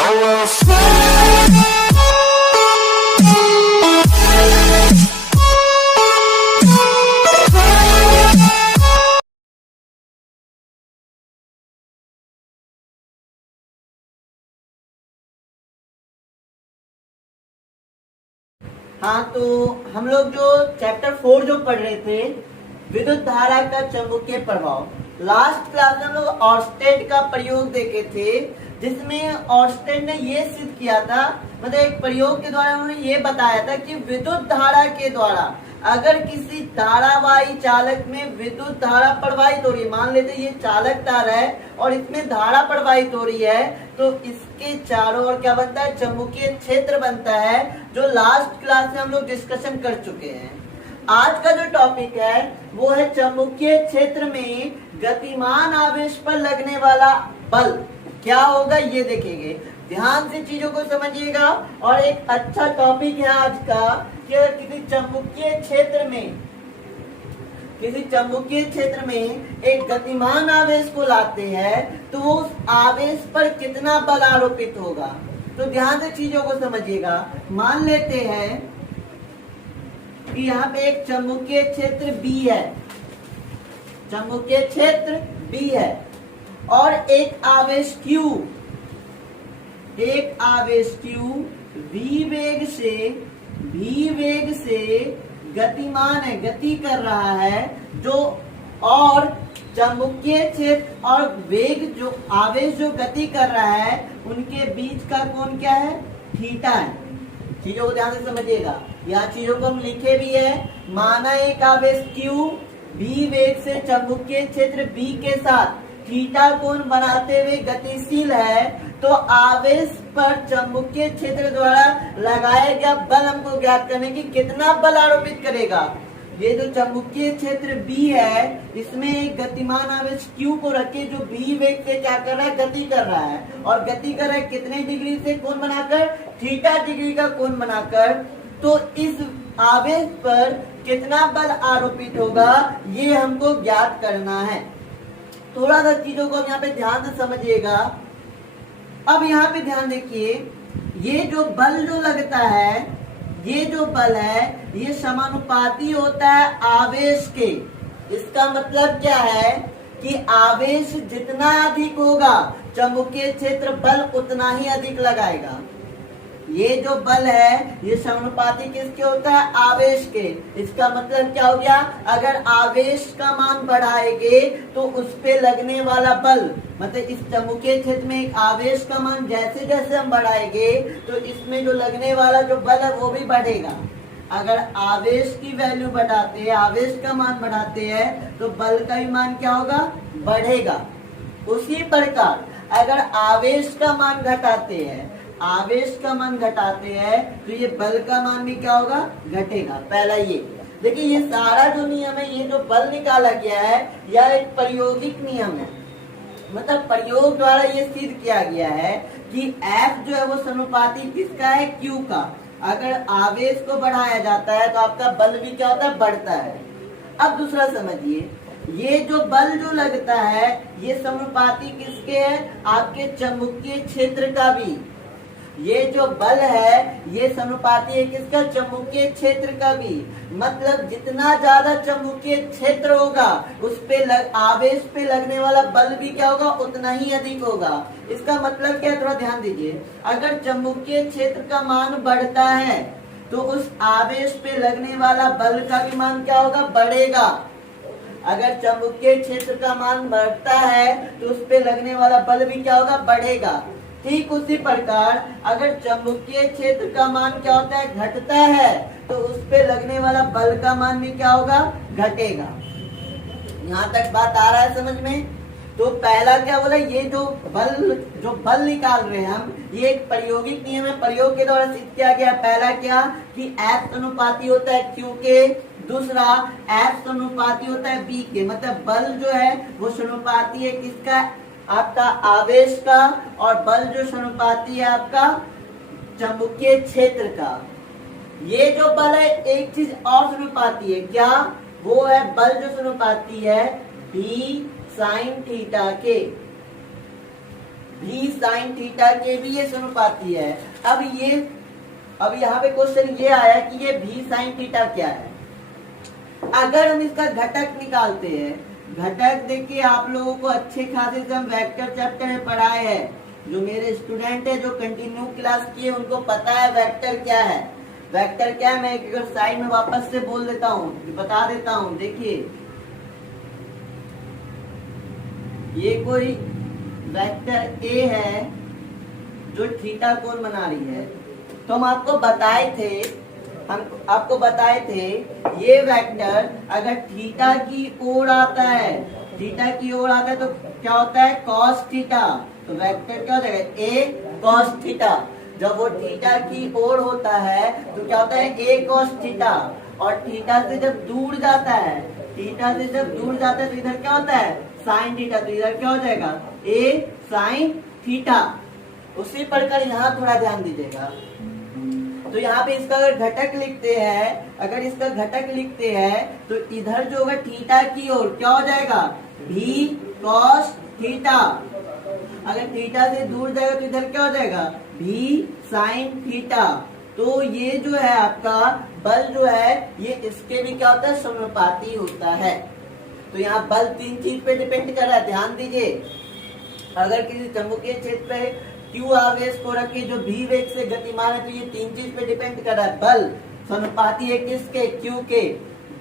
हाँ, तो हम लोग जो चैप्टर 4 जो पढ़ रहे थे, विद्युत धारा का चुंबकीय प्रभाव, लास्ट क्लास में हम लोग ऑर्स्टेड का प्रयोग देखे थे, जिसमें ऑर्स्टेड ने ये सिद्ध किया था, मतलब एक प्रयोग के द्वारा उन्होंने ये बताया था कि विद्युत धारा के द्वारा अगर किसी धारावाही चालक में विद्युत धारा प्रवाहित हो रही है, मान लेते ये चालक तार है और इसमें धारा प्रवाहित हो रही है, तो इसके चारों ओर क्या बनता है, चुंबकीय क्षेत्र बनता है, जो लास्ट क्लास में हम लोग डिस्कशन कर चुके हैं। आज का जो टॉपिक है वो है चुंबकीय क्षेत्र में गतिमान आवेश पर लगने वाला बल क्या होगा, ये देखेंगे। ध्यान से चीजों को समझिएगा। और एक अच्छा टॉपिक है आज का कि अगर किसी चुंबकीय क्षेत्र में एक गतिमान आवेश को लाते हैं तो उस आवेश पर कितना बल आरोपित होगा। तो ध्यान से चीजों को समझिएगा। मान लेते हैं कि यहाँ पे एक चुंबकीय क्षेत्र B है, चुंबकीय क्षेत्र B है और एक आवेश Q v वेग से गतिमान है, गति कर रहा है, जो और चुंबकीय क्षेत्र और वेग जो आवेश जो गति कर रहा है उनके बीच का कोण क्या है, थीटा है। चीजों को ध्यान से समझिएगा। यहाँ चीजों को हम लिखे भी है। माना एक आवेश Q v वेग से चुंबकीय क्षेत्र B के साथ थीटा कोण बनाते हुए गतिशील है, तो आवेश पर चुंबकीय क्षेत्र द्वारा लगाया गया बल हमको ज्ञात करने की कितना बल आरोपित करेगा। ये जो चुंबकीय क्षेत्र B है, इसमें एक गतिमान आवेश Q को रखे जो B वेग से क्या कर रहा है, गति कर रहा है। और गति कर रहा है कितने डिग्री से कोण बनाकर, थीटा डिग्री का कोण बनाकर। तो इस आवेश पर कितना बल आरोपित होगा, ये हमको ज्ञात करना है। थोड़ा सा चीजों को यहाँ पे ध्यान से समझिएगा। अब यहाँ पे ध्यान देखिए, ये जो बल जो लगता है, ये जो बल है ये समानुपाती होता है आवेश के। इसका मतलब क्या है कि आवेश जितना अधिक होगा चुंबकीय क्षेत्र बल उतना ही अधिक लगाएगा। ये जो बल है ये समानुपाती किसके होता है, आवेश के। इसका मतलब क्या हो गया, अगर आवेश का मान बढ़ाएंगे तो उस पे लगने वाला बल, मतलब इस चुंबकीय क्षेत्र में एक आवेश का मान जैसे जैसे हम बढ़ाएंगे तो इसमें जो लगने वाला जो बल है वो भी बढ़ेगा। अगर आवेश की वैल्यू बढ़ाते हैं, आवेश का मान बढ़ाते हैं, तो बल का भी मान क्या होगा, बढ़ेगा। उसी प्रकार अगर आवेश का मान घटाते हैं तो ये बल का मान भी क्या होगा, घटेगा। पहला ये देखिए, ये सारा जो नियम है, ये जो बल निकाला गया है यह एक प्रायोगिक नियम है, मतलब प्रयोग द्वारा ये सिद्ध किया गया है कि F जो है वो समानुपाती किसका है, Q का। अगर आवेश को बढ़ाया जाता है तो आपका बल भी क्या होता है, बढ़ता है। अब दूसरा समझिए, ये जो बल जो लगता है ये समानुपाती किसके है, आपके चुंबकीय क्षेत्र का भी। ये जो बल है ये समानुपाती है किसका, चुंबकीय क्षेत्र का भी। मतलब जितना ज्यादा चुंबकीय क्षेत्र होगा उस पे आवेश पे लगने वाला बल भी क्या होगा, उतना ही अधिक होगा। इसका मतलब क्या है, थोड़ा ध्यान दीजिए। अगर चुंबकीय क्षेत्र का मान बढ़ता है तो उस आवेश पे लगने वाला बल का भी मान क्या होगा, बढ़ेगा। अगर चुंबकीय क्षेत्र का मान बढ़ता है तो उस पे लगने वाला बल भी क्या होगा, बढ़ेगा। ठीक उसी प्रकार अगर चुंबकीय क्षेत्र का मान क्या होता है, घटता है, तो उस पे लगने वाला बल का मान भी क्या होगा, घटेगा। यहाँ तक बात आ रहा है समझ में। तो पहला क्या बोला, ये जो बल निकाल रहे हैं हम, ये एक प्रायोगिक नियम है, प्रयोग के द्वारा सिद्ध किया गया। पहला क्या कि F अनुपाती होता है Q के, दूसरा F अनुपाती होता है B के, मतलब बल जो है वो समानुपाती है किसका, आपका आवेश का, और बल जो समानुपाती है आपका चुंबकीय क्षेत्र का। ये जो बल है एक चीज और समानुपाती है, क्या, वो है बल जो समानुपाती है B sin थीटा के। भी साइन थीटा के भी ये समानुपाती है। अब यहाँ पे क्वेश्चन ये आया कि ये भी साइन थीटा क्या है। अगर हम इसका घटक निकालते हैं, घटक देखिए आप लोगों को अच्छे खासे से हम वेक्टर चैप्टर में पढ़ाए हैं। जो मेरे स्टूडेंट है जो कंटिन्यू क्लास किए उनको पता है वेक्टर क्या है। वेक्टर क्या है मैं अगर साइड में वापस से बोल देता हूँ, बता देता हूँ। देखिए ये कोई वेक्टर ए है जो थीटा कोण बना रही है। तो हम आपको बताए थे ये वेक्टर अगर थीटा की ओर आता है, तो क्या होता है कॉस थीटा। तो वेक्टर क्या हो जाएगा ए कॉस थीटा। जब वो थीटा की ओर होता है तो क्या होता है ए कॉस थीटा। और थीटा से जब दूर जाता है तो इधर क्या होता है साइन थीटा। तो इधर क्या हो जाएगा ए साइन थीटा। उसी प्रकार यहाँ थोड़ा ध्यान दीजिएगा। तो यहाँ पे इसका अगर घटक लिखते हैं तो इधर जो होगा थीटा की ओर क्या हो जाएगा भी कॉस थीटा। अगर थीटा से दूर जाएगा तो इधर क्या हो जाएगा भी साइन थीटा। तो ये जो है आपका बल जो है ये इसके भी क्या होता है समानुपाती होता है। तो यहाँ बल तीन चीज पे डिपेंड कर रहा है, ध्यान दीजिए। अगर किसी चुंबकीय क्षेत्र पे Q आवेश को रखे जो भी वेग से गतिमान है तो ये तीन चीज पे डिपेंड कर रहा है। बल समानुपाती है किसके Q के,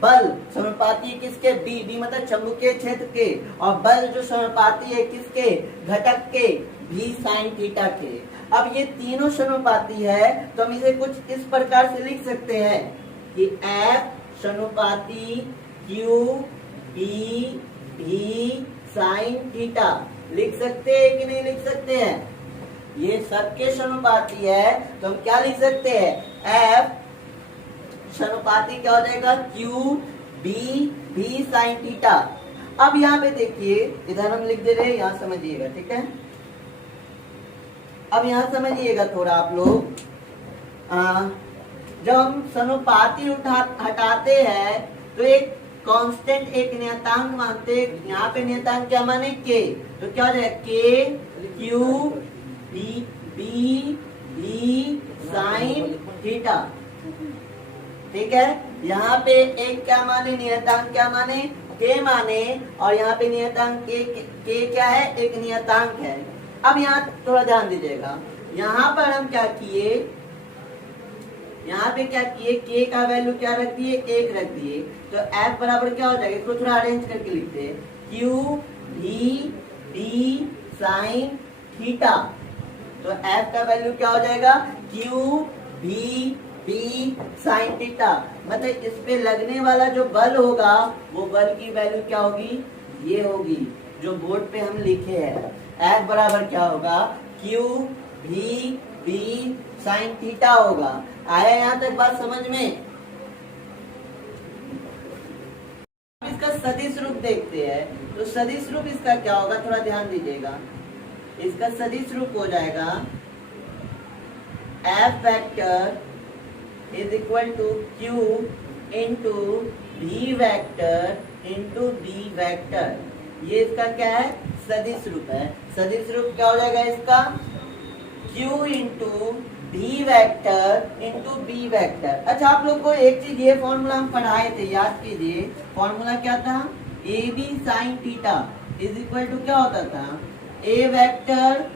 बल समानुपाती है किसके B मतलब चुंबकीय क्षेत्र के, और बल जो समानुपाती है किसके घटक के भी साइन थीटा के। अब ये तीनों समानुपाती है तो हम इसे कुछ इस प्रकार से लिख सकते हैं कि F समानुपाती Q भी साइन थीटा। लिख सकते हैं कि नहीं लिख सकते हैं? ये सबके समानुपाती है तो हम क्या लिख सकते हैं F समानुपाती क्या हो जाएगा Q भी साइन थीटा। अब यहाँ पे देखिए इधर हम लिख दे रहे हैं, यहाँ समझिएगा ठीक है। अब यहाँ समझिएगा थोड़ा आप लोग, जब हम समानुपाती हटाते हैं तो एक कांस्टेंट एक नियतांक मानते हैं। यहाँ पे नियतांक क्या माने के, तो क्या हो जाएगा के क्यू बी साइन थीटा। ठीक है, यहाँ पे एक क्या माने नियतांक क्या माने के माने, और यहाँ पे नियतांक के क्या है एक नियतांक है। अब यहाँ थोड़ा ध्यान दीजिएगा, यहाँ पर हम क्या किए, यहाँ पे क्या किए के का वैल्यू क्या रख दिए एक रख दिए। तो F बराबर क्या हो जाएगा, इसको थोड़ा अरेंज करके लिखते हैं Q बी साइन थीटा। तो F का वैल्यू क्या हो जाएगा Q बी साइन थीटा। मतलब इस पे लगने वाला जो बल होगा वो बल की वैल्यू क्या होगी, ये होगी जो बोर्ड पे हम लिखे हैं। F बराबर क्या होगा Q बी साइन थीटा होगा। आया यहाँ तक बात समझ में? इसका सदिश रूप देखते हैं, तो सदिश रूप इसका क्या होगा थोड़ा ध्यान दीजिएगा। इसका सदिश रूप हो जाएगा F vector is equal to Q into V vector into B vector. ये इसका क्या है सदिश रूप है। सदिश रूप क्या हो जाएगा इसका Q इंटू भी वेक्टर इंटू बी वेक्टर। अच्छा आप लोग को एक चीज ये फॉर्मूला हम पढ़ाए थे, याद कीजिए। फॉर्मूला क्या था, A B sine theta is equal to क्या होता था A vector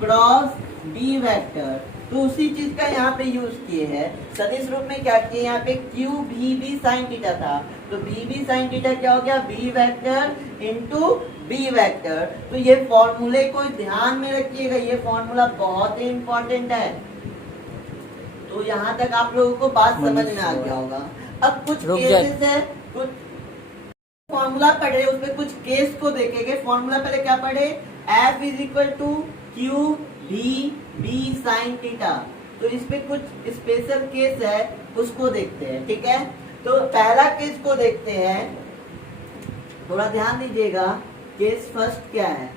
cross B vector. तो उसी चीज का यहाँ पे यूज किए हैं। सदिश रूप में क्या किए, यहाँ पे क्यू भी साइन थीटा था, तो भी साइन थीटा क्या हो गया B vector into B vector. तो ये फॉर्मूले को ध्यान में रखिएगा, ये फॉर्मूला बहुत ही इंपॉर्टेंट है। तो यहाँ तक आप लोगों को बात समझ में आ गया होगा। अब कुछ केसेस है, कुछ फॉर्मूला पढ़े उसमें कुछ केस को देखेंगे। फॉर्मूला पहले क्या पढ़े, F is equal to Q B sine theta. तो इस पे कुछ स्पेशल केस है उसको देखते हैं, ठीक है। तो पहला केस को देखते हैं, थोड़ा ध्यान दीजिएगा। केस फर्स्ट क्या है,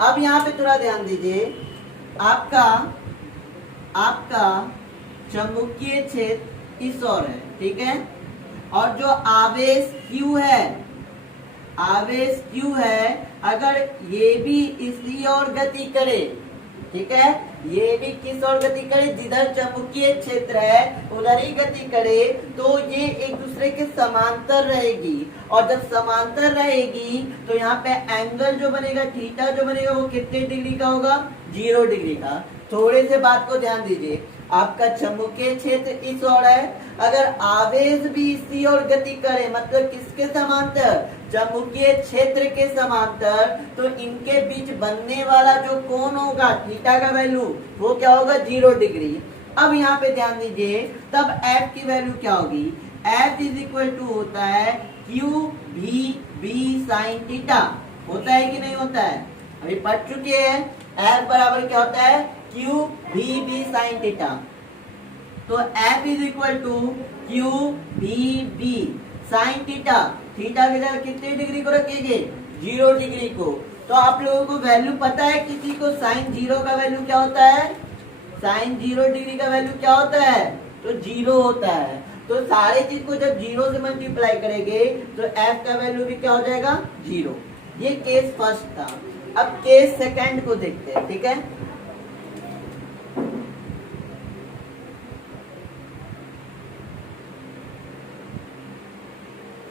अब यहाँ पे थोड़ा ध्यान दीजिए। आपका चुंबकीय क्षेत्र इस ओर है, ठीक है, और जो आवेश Q है आवेश Q है, अगर ये भी इसी ओर गति करे, ठीक है, ये भी किस ओर गति करे, जिधर चुंबकीय क्षेत्र है उधर ही गति करे, तो ये एक दूसरे के समांतर रहेगी। और जब समांतर रहेगी तो यहाँ पे एंगल जो बनेगा, थीटा जो बनेगा, वो कितने डिग्री का होगा, 0 डिग्री का। थोड़े से बात को ध्यान दीजिए, आपका चुंबकीय क्षेत्र इस ओर है, अगर आवेश भी इसी ओर गति करे, मतलब किसके समांतर, चुंबकीय क्षेत्र के समांतर, तो इनके बीच बनने वाला जो कोण होगा, थीटा का वैल्यू, वो क्या होगा, 0 डिग्री। अब यहाँ पे ध्यान दीजिए, तब F की वैल्यू क्या होगी, F इज इक्वल टू होता है Q V B sine theta. होता है कि नहीं होता है, अभी पढ़ चुके हैं। F बराबर क्या होता है, Q V B sine theta. तो F is equal to Q V B sine theta. Theta की जगह कितने डिग्री को रखेंगे, 0 डिग्री को। तो आप लोगों को वैल्यू पता है किसी को, साइन 0 का वैल्यू क्या होता है, साइन 0 डिग्री का वैल्यू क्या होता है, तो 0 होता है। तो सारे चीज को जब 0 से मल्टीप्लाई करेंगे तो F का वैल्यू भी क्या हो जाएगा, 0। ये केस फर्स्ट था। अब केस सेकंड को देखते हैं, ठीक है।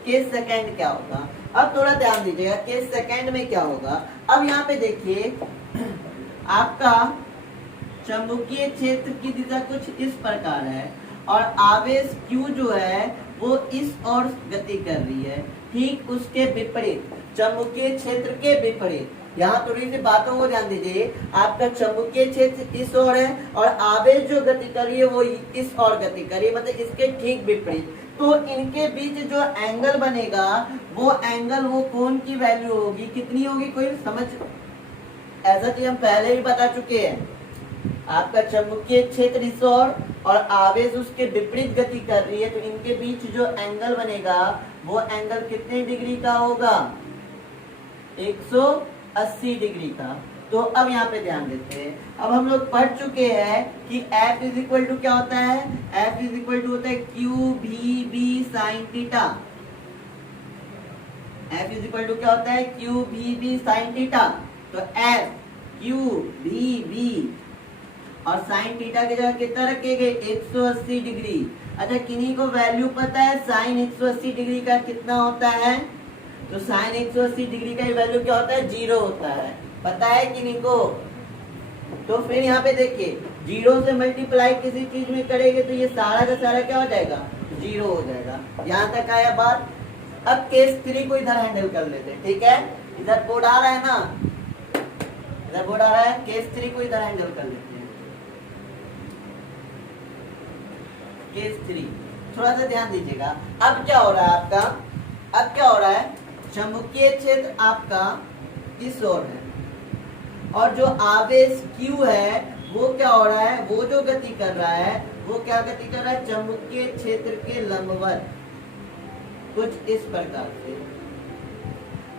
केस सेकंड क्या होगा, अब थोड़ा ध्यान दीजिएगा, केस सेकंड में क्या होगा। अब यहाँ पे देखिए, आपका चुंबकीय क्षेत्र की दिशा कुछ इस प्रकार है और आवेश Q जो है वो इस ओर गति कर रही है, ठीक उसके विपरीत, चुंबकीय क्षेत्र के विपरीत। यहाँ थोड़ी सी बातों को ध्यान दीजिए, आपका चुंबकीय क्षेत्र इस ओर है और आवेश जो गति कर रही है वो इस ओर गति कर रही है, मतलब इसके ठीक विपरीत। तो इनके बीच जो एंगल बनेगा, वो एंगल, वो कोण की वैल्यू होगी, कितनी होगी, कोई समझ, ऐसा चीज हम पहले भी बता चुके हैं। आपका चुंबकीय क्षेत्र इस ओर और आवेश उसके विपरीत गति कर रही है, तो इनके बीच जो एंगल बनेगा वो एंगल कितने डिग्री का होगा, 180 डिग्री का। तो अब यहाँ पे ध्यान देते हैं, अब हम लोग पढ़ चुके हैं कि F इज इक्वल टू क्या होता है, F इज इक्वल टू होता है Q V B sine theta. F is equal to क्या होता है, Q V B sine theta. तो F Q V B और साइन थीटा की जगह कितना रखेंगे, 180 डिग्री। अच्छा, किन्हीं को वैल्यू पता है साइन 180 डिग्री का कितना होता है, तो साइन 180 डिग्री का वैल्यू क्या होता है, 0 होता है, पता है किन्हीं को। तो फिर यहाँ पे देखिए, 0 से मल्टीप्लाई किसी चीज में करेंगे तो ये सारा का सारा क्या हो जाएगा, 0 हो जाएगा। यहाँ तक आया बात। अब केस 3 को इधर हैंडल कर लेते हैं, ठीक है। इधर बोर्ड आ रहा है ना, इधर बोर्ड आ रहा है, केस 3 को इधर हैंडल कर लेते हैं। केस 3 थोड़ा सा ध्यान दीजिएगा। अब क्या हो रहा है आपका, अब क्या हो रहा है, चुंबकीय क्षेत्र आपका इस ओर है और जो आवेश Q है वो क्या हो रहा है, वो जो गति कर रहा है वो क्या गति कर रहा है, चुंबकीय क्षेत्र के लंबवत, कुछ इस प्रकार से।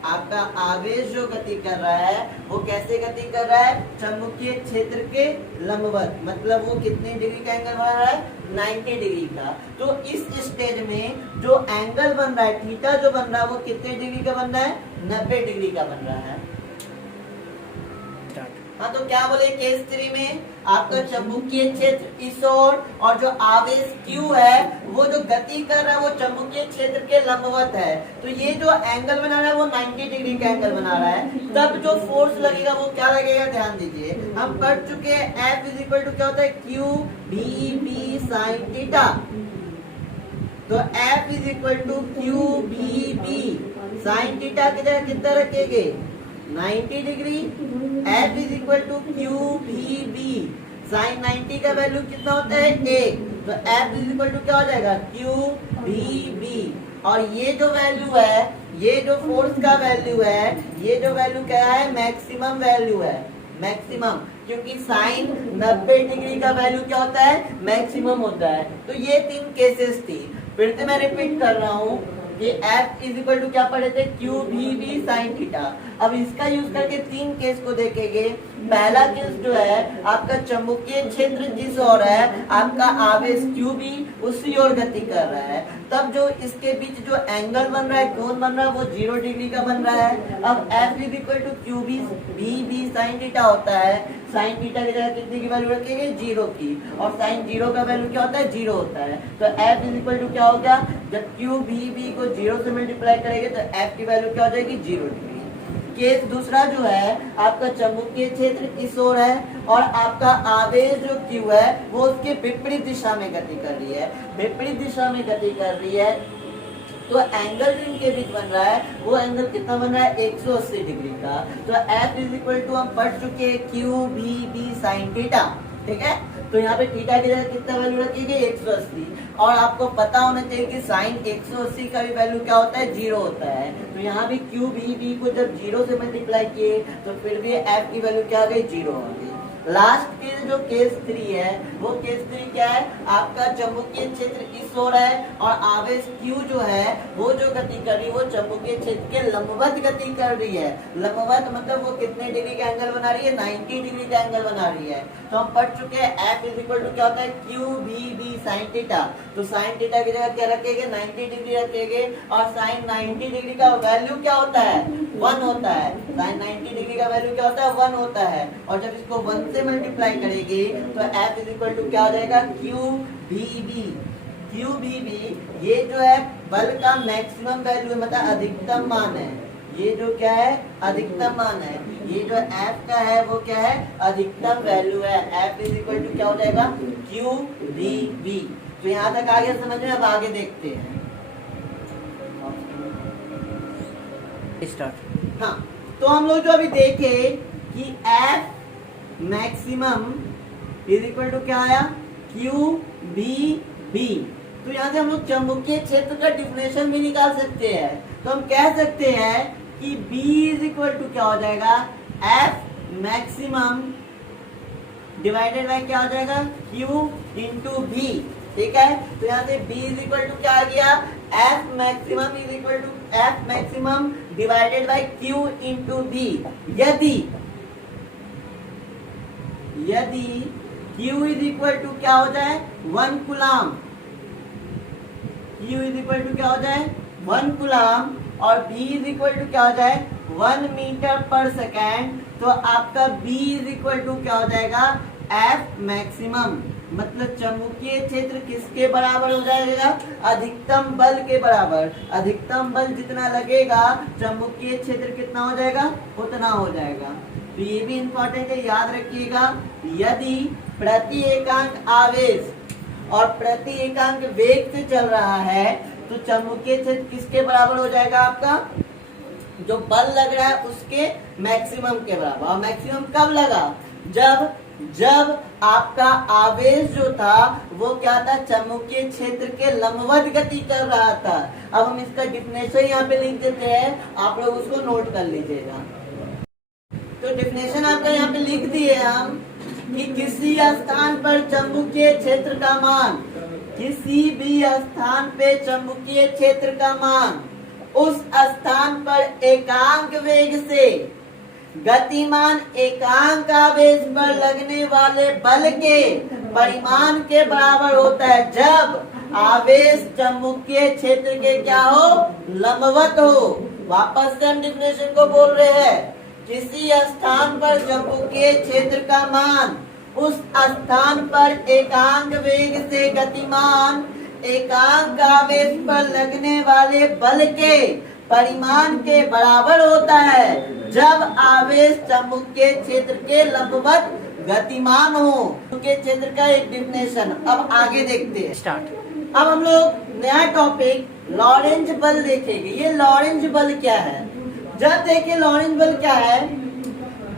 आपका आवेश जो गति कर रहा है वो कैसे गति कर रहा है, चुंबकीय क्षेत्र के लंबवत, मतलब वो कितने डिग्री का एंगल बना रहा है, 90 डिग्री का। तो इस स्टेज में जो एंगल बन रहा है, थीटा जो बन रहा है, वो कितने डिग्री का बन रहा है, 90 डिग्री का बन रहा है। हाँ, तो क्या बोले, केस 3 में आपका चुंबकीय क्षेत्र इस ओर और जो आवेश Q है वो जो गति कर रहा है वो चुंबकीय क्षेत्र के लंबवत है। तो ये जो एंगल बना रहा है वो 90 डिग्री का एंगल बना रहा है। तब जो फोर्स लगेगा वो क्या लगेगा, ध्यान दीजिए, हम पढ़ चुके हैं F इज इक्वल टू क्या होता है, Q V B sine theta. तो F is equal to Q V B sine theta की जगह कितना रखेंगे, 90 degree. F is equal to Q V B sine 90 का वैल्यू कितना होता है, 1। तो F इज इक्वल टू क्या हो जाएगा, Q V B। और ये जो वैल्यू है, ये जो फोर्स का वैल्यू है, ये जो वैल्यू क्या है, मैक्सिमम वैल्यू है, मैक्सिमम, क्योंकि साइन 90 डिग्री का वैल्यू क्या होता है, मैक्सिमम होता है। तो ये 3 केसेस थी। फिर से मैं रिपीट कर रहा हूँ कि F इज इक्वल टू क्या पढ़े थे, Q V B sine theta. अब इसका यूज करके 3 केस को देखेंगे। पहला केस जो है, आपका चुंबकीय क्षेत्र जिस ओर है, आपका आवेश Q भी उसी ओर गति कर रहा है। तब जो इसके बीच जो एंगल बन रहा है, कोण बन रहा है, वो 0 डिग्री का बन रहा है। अब F is equal to Q B sine theta होता है। साइन थीटा की जगह कितने की वैल्यू रखेंगे? 0 की, और साइन 0 का वैल्यू क्या होता है? 0 होता है। तो F इज इक्वल टू क्या हो गया? जब क्यू बी को 0 से मल्टीप्लाई करेंगे तो F की वैल्यू क्या हो जाएगी? 0 डिग्री। केस दूसरा जो है, आपका चुंबकीय क्षेत्र इस ओर है और आपका आवेश जो Q है वो उसके विपरीत दिशा में गति कर रही है, विपरीत दिशा में गति कर रही है। तो एंगल जो इनके बीच बन रहा है वो एंगल कितना बन रहा है? 180 डिग्री का। तो F इज इक्वल टू हम पढ़ चुके हैं क्यू बी साइन थीटा, ठीक है। तो यहाँ पे थीटा की जगह कितना वैल्यू रखेंगे? 180। और आपको पता होना चाहिए कि साइन 180 का भी वैल्यू क्या होता है? 0 होता है। तो यहाँ भी क्यू बी को जब 0 से मल्टीप्लाई किए तो फिर भी F की वैल्यू क्या आ गई? 0 आ गई। लास्ट केस जो केस 3 है, वो केस 3 क्या है? आपका चुंबकीय क्षेत्र इस ओर है और आवेश Q जो है वो जो गति कर रही है वो चुंबकीय क्षेत्र के लंबवत गति कर रही है। लंबवत मतलब वो कितने डिग्री का एंगल बना रही है? 90 डिग्री का एंगल बना रही है। तो हम पढ़ चुके हैं F इज इक्वल टू क्या होता है? Q B sine theta. तो साइन थीटा की जगह क्या रखेंगे? 90 डिग्री रखेंगे, और साइन 90 डिग्री का वैल्यू क्या होता है? 1 होता है। साइन 90 डिग्री का वैल्यू क्या होता है? 1 होता है। और जब इसको 1 से मल्टीप्लाई करेंगे तो F इज इक्वल टू क्या हो जाएगा? क्यू बी ये जो है बल का मैक्सिमम वैल्यू है, मतलब अधिकतम मान है। ये जो क्या है? अधिकतम मान है। ये जो F का है वो क्या है? अधिकतम वैल्यू है। F इज इक्वल टू क्या हो जाएगा? Q B. तो यहाँ तक आ गया समझ में? अब आगे देखते हैं। स्टार्ट। हाँ, तो हम लोग जो अभी देखे कि F maximum is equal to क्या आया? Q B. तो यहाँ से हम लोग चुंबकीय क्षेत्र का डिफिनेशन भी निकाल सकते हैं। तो हम कह सकते हैं कि B इज इक्वल टू क्या हो जाएगा? F मैक्सिमम डिवाइडेड बाय क्या हो जाएगा? Q इंटू B, ठीक है। तो यहाँ से B इज इक्वल टू क्या आ गया? F maximum is equal to F maximum divided by Q into B। यदि Q इज इक्वल टू क्या हो जाए? 1 coulomb. Q is equal to क्या हो जाए? 1 कूलाम, और B इज इक्वल टू क्या हो जाए? 1 मीटर पर सेकेंड। तो आपका B इज इक्वल टू क्या हो जाएगा? F maximum. मतलब चुंबकीय क्षेत्र किसके बराबर हो जाएगा? अधिकतम बल के बराबर। अधिकतम बल जितना लगेगा चुंबकीय क्षेत्र कितना हो जाएगा? उतना हो जाएगा। तो ये भी इंपॉर्टेंट है, याद रखिएगा। यदि प्रति एकांक आवेश और प्रति एकांक वेग से चल रहा है तो चुंबकीय क्षेत्र किसके बराबर हो जाएगा? आपका जो बल लग रहा है उसके मैक्सिमम के बराबर। और मैक्सिमम कब लगा? जब आपका आवेश जो था वो क्या था? चुंबकीय क्षेत्र के लंबवत गति कर रहा था। अब हम इसका डिफिनेशन यहाँ पे लिख देते हैं, आप लोग उसको नोट कर लीजिएगा। तो डिफिनेशन आपका यहाँ पे लिख दिए हम कि किसी स्थान पर चुंबकीय क्षेत्र का मान, किसी भी स्थान पे चुंबकीय क्षेत्र का मान उस स्थान पर एकांक वेग से गतिमान एकांक आवेश पर लगने वाले बल के परिमाण के बराबर होता है, जब आवेश चुंबकीय क्षेत्र के क्या हो? लंबवत हो। वापस से हम डिफिनेशन को बोल रहे हैं। किसी स्थान पर चुंबकीय क्षेत्र का मान उस स्थान पर एकांक वेग से गतिमान एकांक आवेश पर लगने वाले बल के परिमाण के बराबर होता है, जब आवेश चुंबकीय क्षेत्र के लंबवत गतिमान हो। चुंबकीय क्षेत्र का एक डिफिनेशन। अब आगे देखते हैं। स्टार्ट। अब हम लोग नया टॉपिक लॉरेंज बल देखेंगे। ये लॉरेंज बल क्या है? जब देखिए लॉरेंज बल क्या है?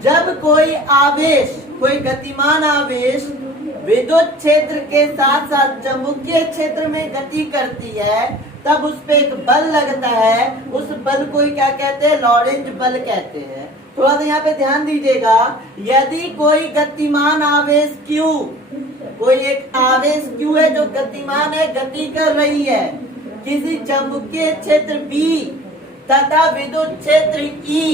जब कोई आवेश, कोई गतिमान आवेश विद्युत क्षेत्र के साथ साथ चुंबकीय क्षेत्र में गति करती है तब उस पे एक बल लगता है। उस बल को क्या कहते हैं? लॉरेंज बल कहते हैं। थोड़ा सा यहाँ पे ध्यान दीजिएगा। यदि कोई गतिमान आवेश Q, कोई एक आवेश Q है जो गतिमान है, गति कर रही है किसी चुंबकीय क्षेत्र B तथा विद्युत क्षेत्र E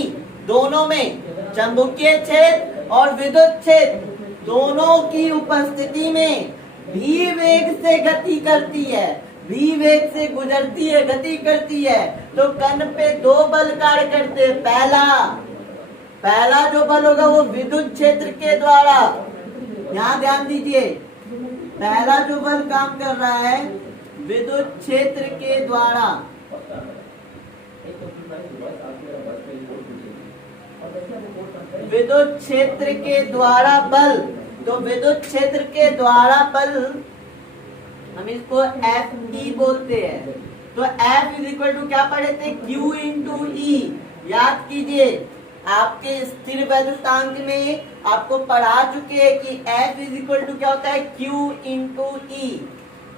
दोनों में, चुंबकीय क्षेत्र और विद्युत क्षेत्र दोनों की उपस्थिति में भी वेग से गति करती है, v वेग से गुजरती है, गति करती है, तो कण पे दो बल कार्य करते हैं। पहला जो बल होगा वो विद्युत क्षेत्र के द्वारा, यहाँ ध्यान दीजिए, पहला जो बल काम कर रहा है विद्युत क्षेत्र के द्वारा, विद्युत क्षेत्र के द्वारा बल। तो विद्युत क्षेत्र के द्वारा बल हम इसको एफ ई बोलते हैं। तो एफ इज इक्वल टू क्या पढ़े थे, क्यू इंटू ई। याद कीजिए, आपके स्थिर वैद्युतांक में आपको पढ़ा चुके हैं कि एफ इज इक्वल टू क्या होता है, क्यू इंटू ई।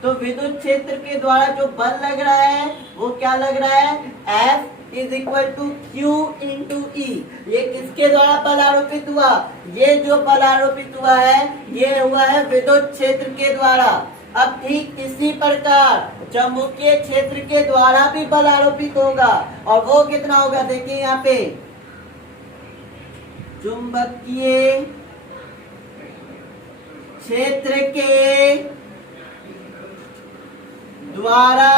तो विद्युत क्षेत्र के द्वारा जो बल लग रहा है वो क्या लग रहा है, F is equal to Q into E. ये किसके द्वारा बल आरोपित हुआ, ये जो बल आरोपित हुआ है ये हुआ है विद्युत क्षेत्र के द्वारा। अब ठीक इसी प्रकार चुंबकीय क्षेत्र के द्वारा भी बल आरोपित होगा, और वो कितना होगा, देखिए यहाँ पे चुंबकीय क्षेत्र के द्वारा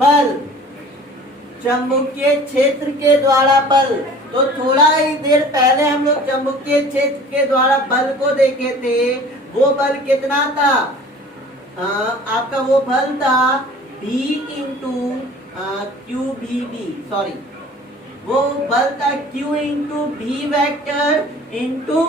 बल, चुंबकीय क्षेत्र के द्वारा बल। तो थोड़ा ही देर पहले हम लोग चुंबकीय क्षेत्र के द्वारा बल को देखे थे। वो बल कितना था, आपका वो बल था B into Q B B, sorry वो बल था Q into B vector into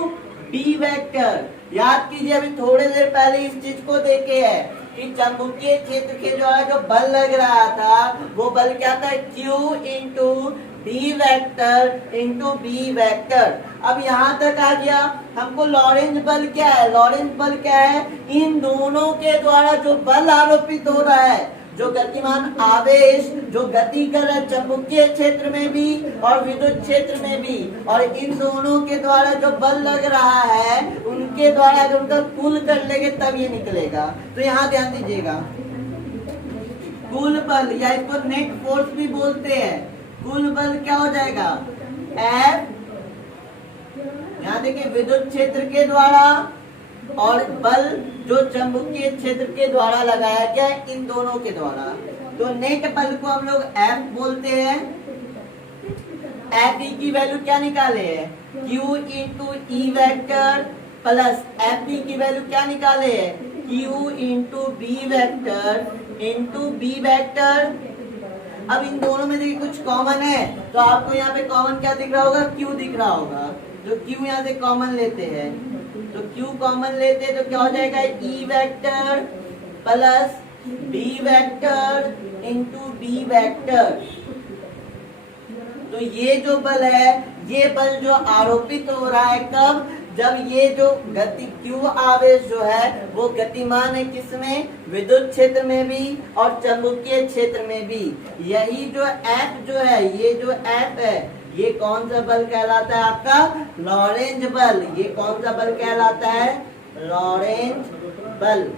B vector. याद कीजिए, अभी थोड़ी देर पहले इस चीज को देखे है कि चुंबकीय क्षेत्र के द्वारा जो बल लग रहा था वो बल क्या था, Q into B vector into B vector. अब यहाँ तक आ गया, हमको लॉरेंज बल क्या है, लॉरेंज बल क्या है, इन दोनों के द्वारा जो बल आरोपित हो रहा है, जो गतिमान आवेश जो गति कर रहा है चुंबकीय क्षेत्र में भी और विद्युत क्षेत्र में भी, और इन दोनों के द्वारा जो बल लग रहा है उनके द्वारा अगर उनका कुल कर लेंगे तब ये निकलेगा। तो यहाँ ध्यान दीजिएगा, कुल बल या इसको नेट फोर्स भी बोलते हैं। कुल बल क्या हो जाएगा, F, यहाँ देखिए विद्युत क्षेत्र के द्वारा और बल जो चुंबकीय क्षेत्र के द्वारा लगाया गया है इन दोनों के द्वारा। तो नेट बल को हम लोग F बोलते हैं। F की वैल्यू क्या निकाले है, Q into E vector plus F की वैल्यू क्या निकाले है, Q into B vector into B vector. अब इन दोनों में देखिए कुछ कॉमन है, तो आपको यहाँ पे कॉमन क्या दिख रहा होगा, Q दिख रहा होगा। जो Q यहाँ से कॉमन लेते हैं, तो Q कॉमन लेते हैं तो क्या हो जाएगा, E vector plus B vector into B vector. तो ये जो बल है, ये बल जो आरोपित हो रहा है कब, जब ये जो गति Q आवेश जो है वो गतिमान है किसमें, विद्युत क्षेत्र में भी और चुंबकीय क्षेत्र में भी। यही जो F जो है, ये जो F है ये कौन सा बल कहलाता है, आपका लॉरेंज बल। ये कौन सा बल कहलाता है, लॉरेंज बल।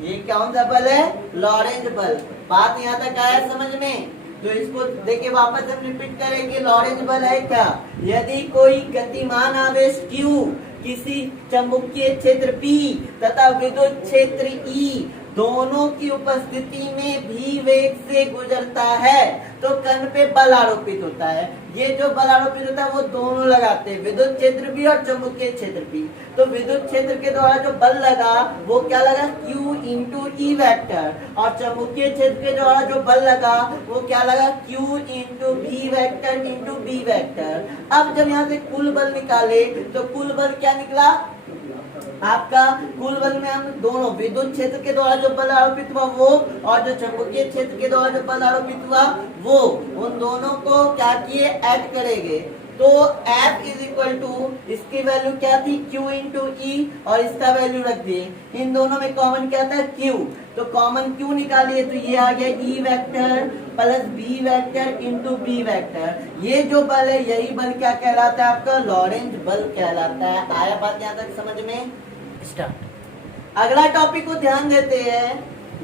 ये कौन सा बल है, लॉरेंज बल। बात यहाँ तक आया समझ में, तो इसको देखिए वापस हम रिपीट करेंगे। लॉरेंज बल है क्या, यदि कोई गतिमान आवेश Q किसी चुंबकीय क्षेत्र P तथा विद्युत क्षेत्र E दोनों की उपस्थिति में भी वेग से गुजरता है तो कण पे बल आरोपित होता है। ये जो बल आरोपित होता है वो दोनों लगाते हैं, विद्युत क्षेत्र भी और चुंबकीय क्षेत्र भी। तो विद्युत क्षेत्र के द्वारा जो बल लगा वो क्या लगा, Q इंटू ई वैक्टर, और चुंबकीय क्षेत्र के द्वारा जो बल लगा वो क्या लगा, Q into B vector into B vector. अब जब यहाँ से कुल बल निकाले तो कुल बल क्या निकला, आपका कुल बल में हम दोनों विद्युत क्षेत्र के द्वारा जो बल आरोपित हुआ वो और जो चुंबकीय क्षेत्र के द्वारा जो बल आरोपित हुआ वो, उन दोनों को क्या किए, ऐड करेंगे। तो F इज इक्वल टू, इसकी वैल्यू क्या थी, Q इंटू ई, और इसका वैल्यू रख दिए। इन दोनों में कॉमन क्या था, Q, तो कॉमन Q निकालिए तो ये आ गया E vector plus B vector into B vector. ये जो बल है यही बल क्या कहलाता है, आपका लॉरेंज बल कहलाता है। आया बात यहाँ तक समझ में, स्टार्ट। अगला टॉपिक को ध्यान देते हैं।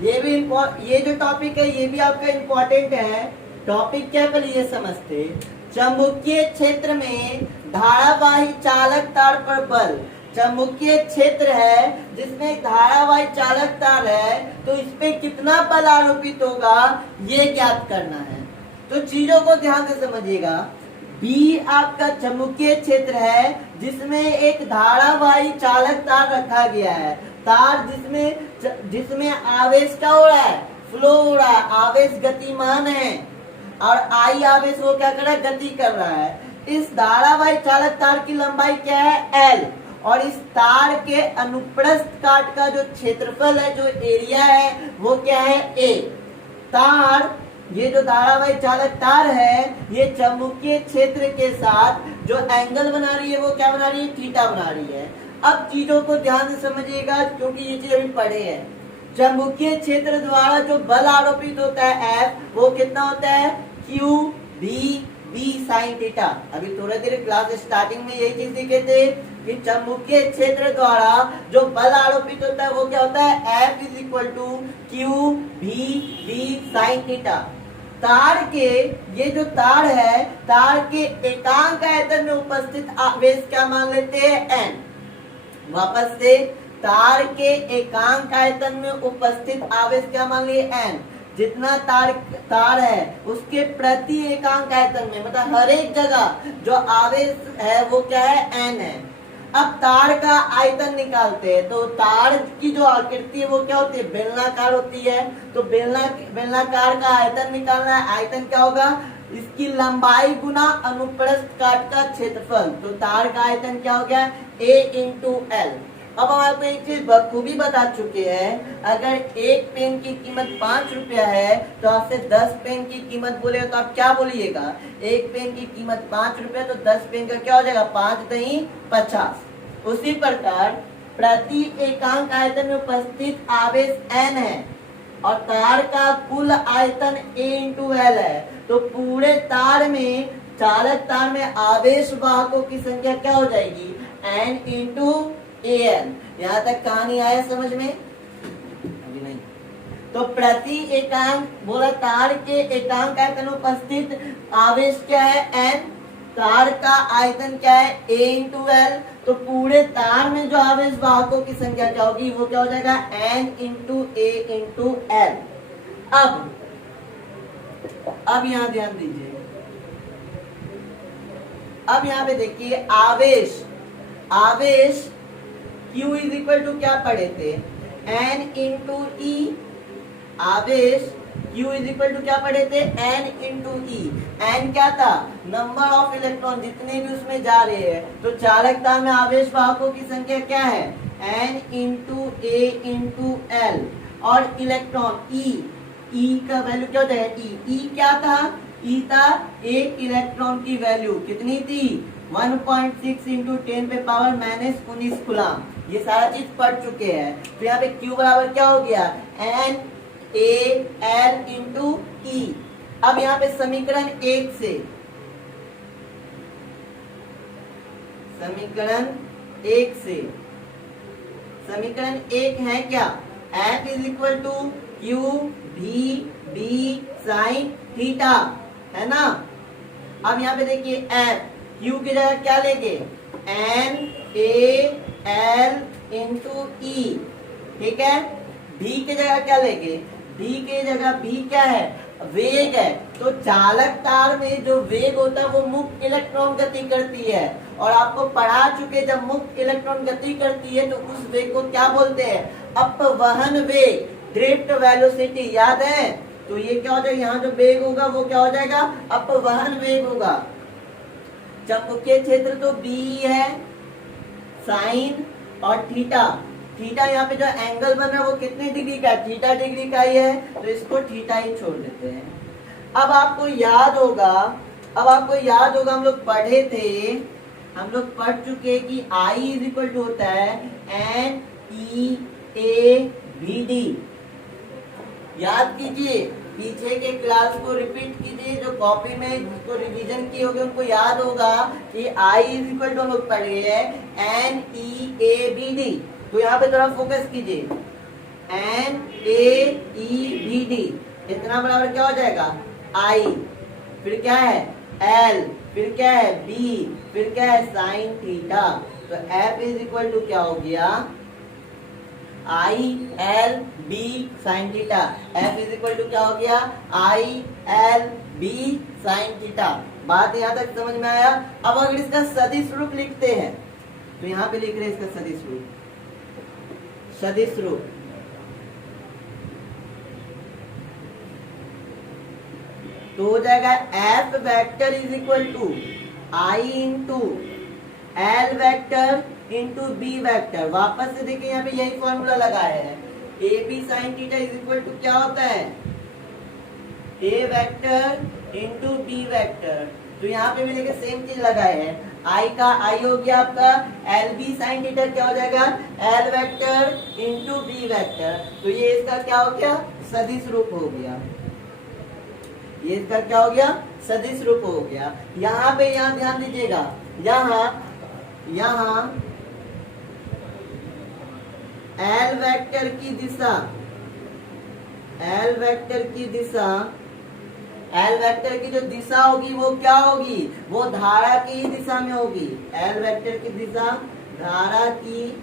ये जो टॉपिक है ये भी आपका इम्पोर्टेंट है। टॉपिक क्या, पहले ये समझते, चुंबकीय क्षेत्र में धारावाही चालक तार पर बल, चुंबकीय क्षेत्र है जिसमें धारावाही चालक तार है, तो इस पे कितना बल आरोपित होगा ये ज्ञात करना है। तो चीजों को ध्यान से समझिएगा। बी आपका चुंबकीय क्षेत्र है जिसमें एक धारावाही चालक तार रखा गया है, तार जिसमें आवेश क्या हो रहा है, फ्लो हो रहा है, आवेश गतिमान है, और आई आवेश वो क्या कर रहा है, गति कर रहा है। इस धारावाही चालक तार की लंबाई क्या है, एल, और इस तार के अनुप्रस्थ काट का जो क्षेत्रफल है, जो एरिया है, वो क्या है, ए। तार, ये जो धारावाही चालक तार है, ये चुंबकीय क्षेत्र के साथ जो एंगल बना रही है वो क्या बना रही है, थीटा बना रही है। अब चीजों को ध्यान से समझिएगा क्योंकि ये चीज अभी पढ़े हैं। चुंबकीय क्षेत्र द्वारा जो बल आरोपित होता है F, वो कितना होता है, Q B साइन थीटा। अभी थोड़ा देर क्लास स्टार्टिंग में यही चीज सीखे थे कि चुंबकीय क्षेत्र द्वारा जो बल आरोपित होता है वो क्या होता है, F is equal to Q B sine theta. तार के, ये जो तार है, तार के एकांक आयतन में उपस्थित आवेश क्या मान लेते हैं, N। वापस से, तार के एकांक आयतन में उपस्थित आवेश क्या मान लिए, N। जितना तार है उसके प्रति एकांक आयतन में, मतलब हर एक जगह जो आवेश है वो क्या है, N है। अब तार का आयतन निकालते हैं, तो तार की जो आकृति है वो क्या होती है, बेलनाकार होती है। तो बेलनाकार का आयतन निकालना है, आयतन क्या होगा, इसकी लंबाई गुना अनुप्रस्थ काट का क्षेत्रफल। तो तार का आयतन क्या हो गया, A इंटू एल। अब हम आपको एक चीज बखूबी बता चुके हैं, अगर एक पेन की कीमत 5 रुपया है तो आपसे 10 पेन की कीमत बोलेगा तो आप क्या बोलिएगा, एक पेन की कीमत 5 रुपया तो 10 पेन का क्या हो जाएगा, 5 दही 50। उसी प्रकार प्रति एकांक आयतन में उपस्थित आवेश N है और तार का कुल आयतन A इंटू एल है, तो पूरे तार में, चालक तार में आवेश वाहकों की संख्या क्या हो जाएगी, N इंटू AN। यहाँ तक कहानी आया समझ में, अभी नहीं। तो प्रति एकांक बोला, तार के एकांक आयतन में उपस्थित आवेश क्या है, N। तार का आयतन क्या है, A इंटू एल। तो पूरे तार में जो आवेश वाहकों की संख्या क्या होगी, वो क्या हो जाएगा, N into A into L. अब यहाँ ध्यान दीजिए, अब यहाँ पे देखिए आवेश Q इज इक्वल टू क्या पढ़े थे, N इंटू E। आवेश Q इज इक्वल टू क्या पढ़े थे, N इंटू E। N क्या था, नंबर ऑफ इलेक्ट्रॉन जितने भी उसमें जा रहे हैं। तो चालक तार में आवेश वाहकों की संख्या क्या है, N into A into L. और इलेक्ट्रॉन E का वैल्यू क्या होता है, E क्या था, E था एक इलेक्ट्रॉन की वैल्यू कितनी थी, 1.6 इंटू 10 पे पावर -19 कूलम। ये सारा चीज पढ़ चुके हैं। तो यहाँ पे Q बराबर क्या हो गया, N A L into E। अब यहाँ पे समीकरण 1 से, समीकरण 1 है क्या, F is equal to Q B sine theta, है ना। अब यहाँ पे देखिए F, Q की जगह क्या लेंगे, N A L into E, ठीक है। B की जगह क्या लेंगे, B की जगह B क्या है, वेग है। तो चालक तार में जो वेग होता है वो मुक्त इलेक्ट्रॉन गति करती है, और आपको पढ़ा चुके, जब मुक्त इलेक्ट्रॉन गति करती है तो उस वेग को क्या बोलते हैं, अपवहन वेग, ड्रिफ्ट वेलोसिटी, याद है। तो ये क्या हो जाएगा, यहाँ जो वेग होगा वो क्या हो जाएगा, अपवहन वेग होगा। चुंबकीय क्षेत्र तो B है, साइन और थीटा यहाँ पे जो एंगल बन रहा है वो कितने डिग्री का है, थीटा डिग्री का ही है, तो इसको थीटा ही छोड़ देते हैं। अब आपको याद होगा, हम लोग पढ़े थे, हम लोग पढ़ चुके कि I इज इक्वल टू होता है NEAVD। याद कीजिए, पीछे के क्लास को रिपीट कीजिए, जो कॉपी में जिसको रिवीजन किए होंगे उनको याद होगा कि I इज इक्वल टू हम लोग पढ़ गए हैं NEAVD। तो यहाँ पे थोड़ा फोकस कीजिए, NAEVD इतना बराबर क्या हो जाएगा, I, फिर क्या है L, फिर क्या है b, फिर क्या है साइन थीटा। तो f इज इक्वल टू क्या हो गया I L B sine theta. f is equal to क्या हो गया I L B sine theta. बात यहां तक समझ में आया। अब अगर इसका सदिश रूप लिखते हैं तो यहां पे लिख रहे हैं इसका सदिश रूप। सदिश रूप तो हो जाएगा F vector is equal to I into L vector into B vector. वापस से देखिए यहाँ पे यही फॉर्मूला लगाया है। A B sine theta is equal to क्या होता है A vector into B vector. तो यहाँ पे भी देखिए सेम चीज लगाए हैं। आई का आई हो गया आपका एल बी साइन थीटा क्या हो जाएगा L vector into B vector. तो ये इसका क्या हो गया सदिश रूप हो गया। ये इसका क्या हो गया सदिश रूप हो गया। यहाँ पे यहाँ ध्यान दीजिएगा, यहाँ एल वेक्टर की दिशा, एल वेक्टर की दिशा, एल वेक्टर की जो दिशा होगी वो क्या होगी वो धारा की ही दिशा में होगी। एल वेक्टर की दिशा धारा की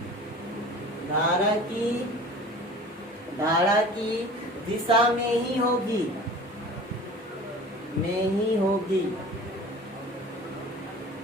दिशा में ही होगी,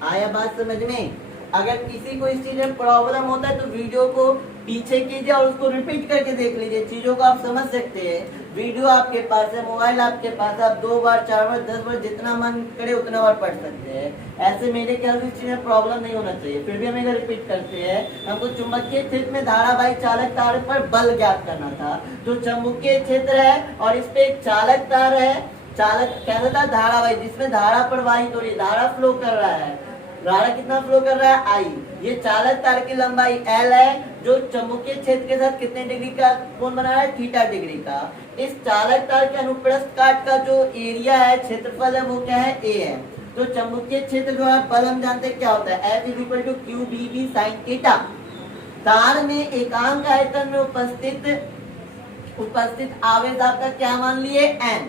आया बात समझ में। अगर किसी को इस चीज में प्रॉब्लम होता है तो वीडियो को पीछे कीजिए और उसको रिपीट करके देख लीजिए, चीजों को आप समझ सकते हैं। वीडियो आपके पास है, मोबाइल आपके पास है, आप 2 बार 4 बार 10 बार जितना मन करे उतना बार पढ़ सकते हैं। ऐसे मेरे ख्याल से इस चीज में प्रॉब्लम नहीं होना चाहिए। फिर भी हम अगर रिपीट करते हैं, हमको चुंबकीय क्षेत्र में धारावाही चालक तार पर बल ज्ञात करना था। जो चुंबकीय क्षेत्र है और इस पे एक चालक तार है, चालक कहता था धारावाही जिसमें धारा प्रवाहित हो रही है, धारा फ्लो कर रहा है। धारा कितना फ्लो कर रहा है आई। ये चालक तार की लंबाई एल है जो चुंबकीय क्षेत्र के साथ कितने डिग्री का कोण बना रहा है थीटा डिग्री का। इस चालक तार के अनुप्रस्थ काट का जो एरिया है क्षेत्रफल है वो क्या है ए है। तो चुंबकीय क्षेत्र जो है बल हम जानते हैं क्या होता है F is equal to Q B B sine theta. तार में एकांक आयतन में उपस्थित आवेश आपका क्या मान लिए n।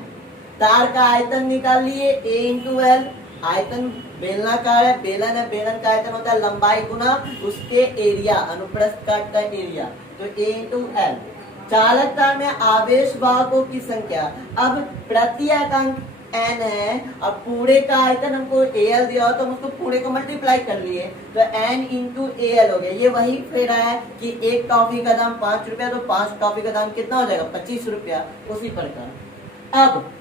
तार का आयतन निकाल लिए a इंटू एल। आयतन बेलनाकार है, बेलन है, बेलन का आयतन होता है लंबाई गुना उसके एरिया, अनुप्रस्थ काट का एरिया। तो a इंटू एल। चालक तार में आवेश वाहकों की संख्या, अब प्रति एकांक n है और पूरे का आयतन हमको al दिया हो तो हम उसको पूरे को मल्टीप्लाई कर लिए तो n इंटू al हो गया। ये वही फेरा है कि एक टॉफी का दाम 5 रुपया तो 5 टॉफी का दाम कितना हो जाएगा 25 रुपया। उसी प्रकार अब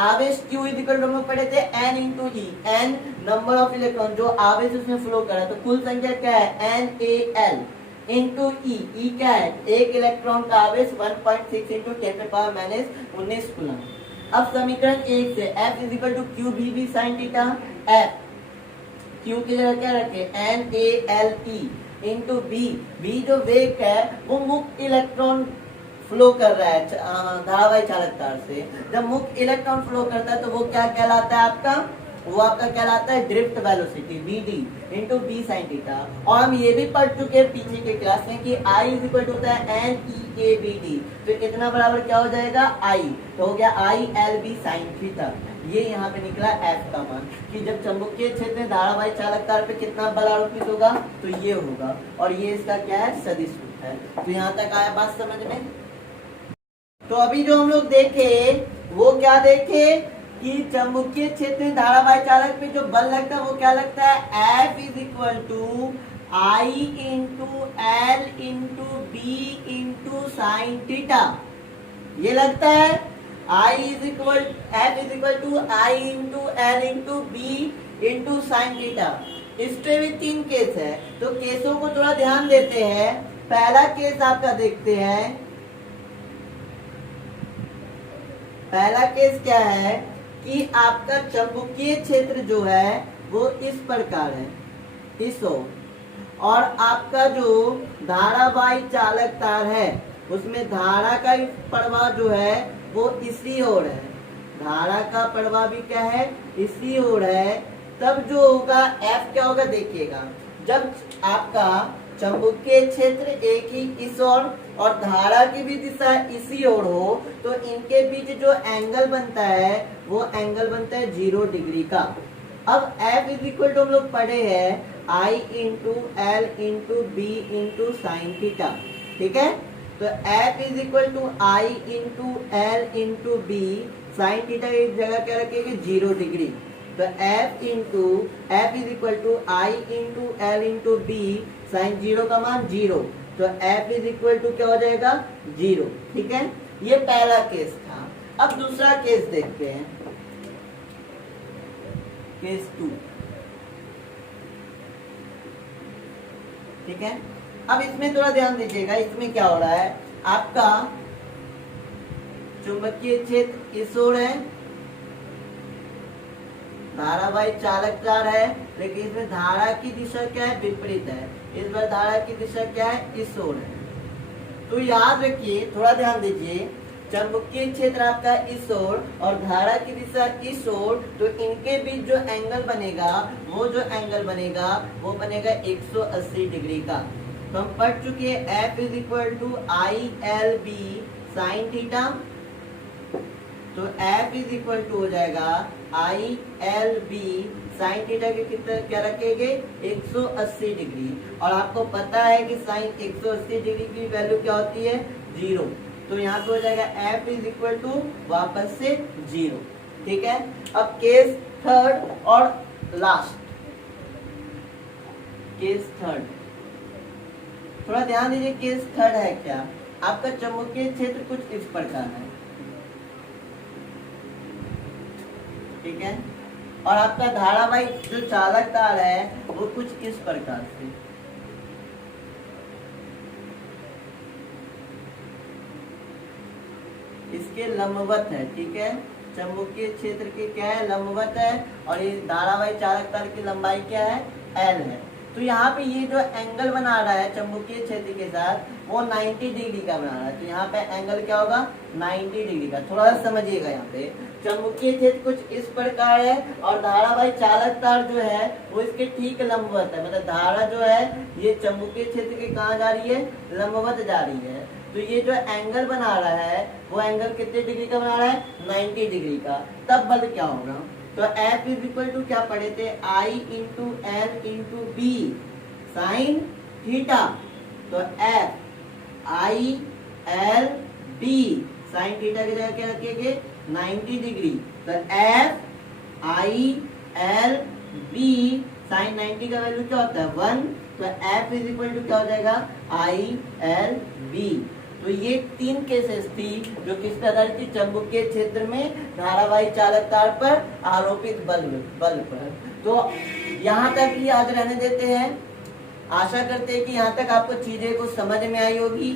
आवेश Q इक्वल टू हम लोग पढ़े थे n into E, n number of electron जो आवेश उसमें फ्लो कर रहा है। तो कुल संख्या क्या है NaL इंटू ई क्या है एक इलेक्ट्रॉन का आवेश 1.6 इंटू 10⁻⁻19 कूलम। अब समीकरण 1 से F is equal to Q B B sine theta. F Q की जगह क्या रखे NaLe इंटू बी जो वेग है वो मुक्त इलेक्ट्रॉन फ्लो कर रहा है धारावाही चालक तार से। जब मुक्त इलेक्ट्रॉन फ्लो करता है तो वो क्या कहलाता है आपका वो आपका कहलाता है drift velocity BD into B sine theta. और हम ये भी पढ़ चुके हैं पीछे के क्लास में कि I इज इक्वल टू होता है NeABD। तो इतना बराबर क्या हो जाएगा I, तो हो गया ILB साइन थीटा। ये यहाँ पे निकला F का मान कि जब चुंबकीय क्षेत्र में धारावाही चालक तार पे कितना बल आरोपित होगा तो ये होगा। और ये इसका क्या है सदिश रूप है। तो यहाँ तक आया बात समझ में। तो अभी जो हम लोग देखे वो क्या देखे कि चुंबकीय क्षेत्र में धारावाही चालक पे जो बल लगता है वो क्या लगता है F is equal to I into L into B into sine theta. ये लगता है F is equal to I into L into B into sine theta. इस पे भी 3 केस है तो केसों को थोड़ा ध्यान देते हैं। पहला केस आपका देखते हैं। पहला केस क्या है कि आपका चुंबकीय क्षेत्र जो है वो इस प्रकार है, इस ओर, और आपका जो धारावाही चालक तार है उसमें धारा का प्रवाह जो है वो इसी ओर है। धारा का प्रवाह भी क्या है इसी ओर है। तब जो होगा F क्या होगा देखिएगा, जब आपका चुंबकीय क्षेत्र एक ही इस ओर और धारा की भी दिशा इसी ओर हो तो इनके बीच जो एंगल बनता है वो एंगल बनता है 0 डिग्री का। अब F इज इक्वल टू हम लोग पढ़े हैं I into L into B into sine theta, ठीक है। तो F is equal to I into L into B, sine theta की जगह क्या रखेंगे 0 डिग्री। तो F is equal to I into L into B, sine 0 का मान 0। तो F इज इक्वल टू क्या हो जाएगा 0, ठीक है। ये पहला केस था। अब दूसरा केस देखते हैं, केस 2, ठीक है। अब इसमें थोड़ा ध्यान दीजिएगा, इसमें क्या हो रहा है, आपका चुंबकीय क्षेत्र इस ओर है, धारावाही चालक तार है, लेकिन इसमें धारा की दिशा क्या है, विपरीत है। इस बार धारा की दिशा क्या है, इस ओर है। तो याद रखिए, थोड़ा ध्यान दीजिए, चुंबकीय क्षेत्र आपका इस ओर और धारा की दिशा इस ओर, तो इनके बीच जो एंगल बनेगा, वो जो एंगल बनेगा वो बनेगा 180 डिग्री का। तो हम पढ़ चुके हैं F is equal to I L B sine theta. तो F इज इक्वल टू हो जाएगा I L B sine theta के कितना क्या रखेंगे 180 डिग्री। और आपको पता है कि साइन 180 डिग्री की वैल्यू क्या होती है 0। तो यहाँ पे हो जाएगा F इज इक्वल टू वापस से 0, ठीक है। अब केस थर्ड और लास्ट, केस थर्ड, थोड़ा ध्यान दीजिए। केस थर्ड है क्या, आपका चुंबकीय क्षेत्र कुछ इस प्रकार है, ठीक है। और आपका धारावाही जो चालक तार है वो कुछ इस प्रकार से, इसके लंबवत है, ठीक है। चुंबकीय क्षेत्र के क्या है, लंबवत है। और ये धारावाही चालक तार की लंबाई क्या है, L है। तो यहाँ पे ये जो एंगल बना रहा है चुंबकीय क्षेत्र के साथ, वो 90 डिग्री का बना रहा है। तो यहाँ पे एंगल क्या होगा 90 डिग्री का। थोड़ा सा समझिएगा, यहाँ पे चुंबकीय क्षेत्र कुछ इस प्रकार है और धारावाही चालक तार जो है वो इसके ठीक लंबवत है। मतलब धारा जो है ये चुंबकीय क्षेत्र के कहाँ जा रही है, लंबवत जा रही है। तो ये जो एंगल बना रहा है वो एंगल कितने डिग्री का बना रहा है 90 डिग्री का। तब बल क्या होगा, तो F इज इक्वल टू क्या पढ़े थे, I into L into B sine theta. तो F I L B sine theta की जगह क्या रखेंगे 90 डिग्री। तो F I L B sine 90 का वैल्यू क्या होता है 1। तो F इज इक्वल टू क्या हो जाएगा I L B। तो ये 3 केसेस थी जो किस आधारित थी, चुंबकीय क्षेत्र में धारावाही चालक तार पर आरोपित बल पर। तो यहाँ तक ही आज रहने देते हैं। आशा करते हैं कि यहाँ तक आपको चीजें को समझ में आई होगी।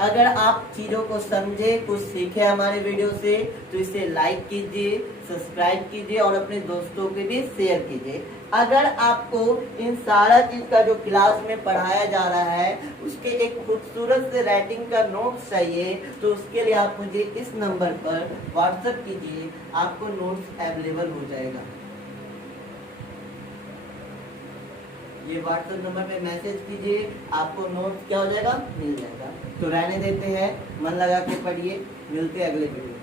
अगर आप चीजों को समझे, कुछ सीखे हमारे वीडियो से, तो इसे लाइक कीजिए, सब्सक्राइब कीजिए और अपने दोस्तों के भी शेयर कीजिए। अगर आपको इन सारा चीज का जो क्लास में पढ़ाया जा रहा है उसके एक खूबसूरत से राइटिंग का नोट्स चाहिए, तो उसके लिए आप मुझे इस नंबर पर व्हाट्सएप कीजिए, आपको नोट्स अवेलेबल हो जाएगा। ये व्हाट्सएप नंबर पे मैसेज कीजिए, आपको नोट्स क्या हो जाएगा, मिल जाएगा। तो रहने देते हैं, मन लगा के पढ़िए। मिलते हैं अगले वीडियो।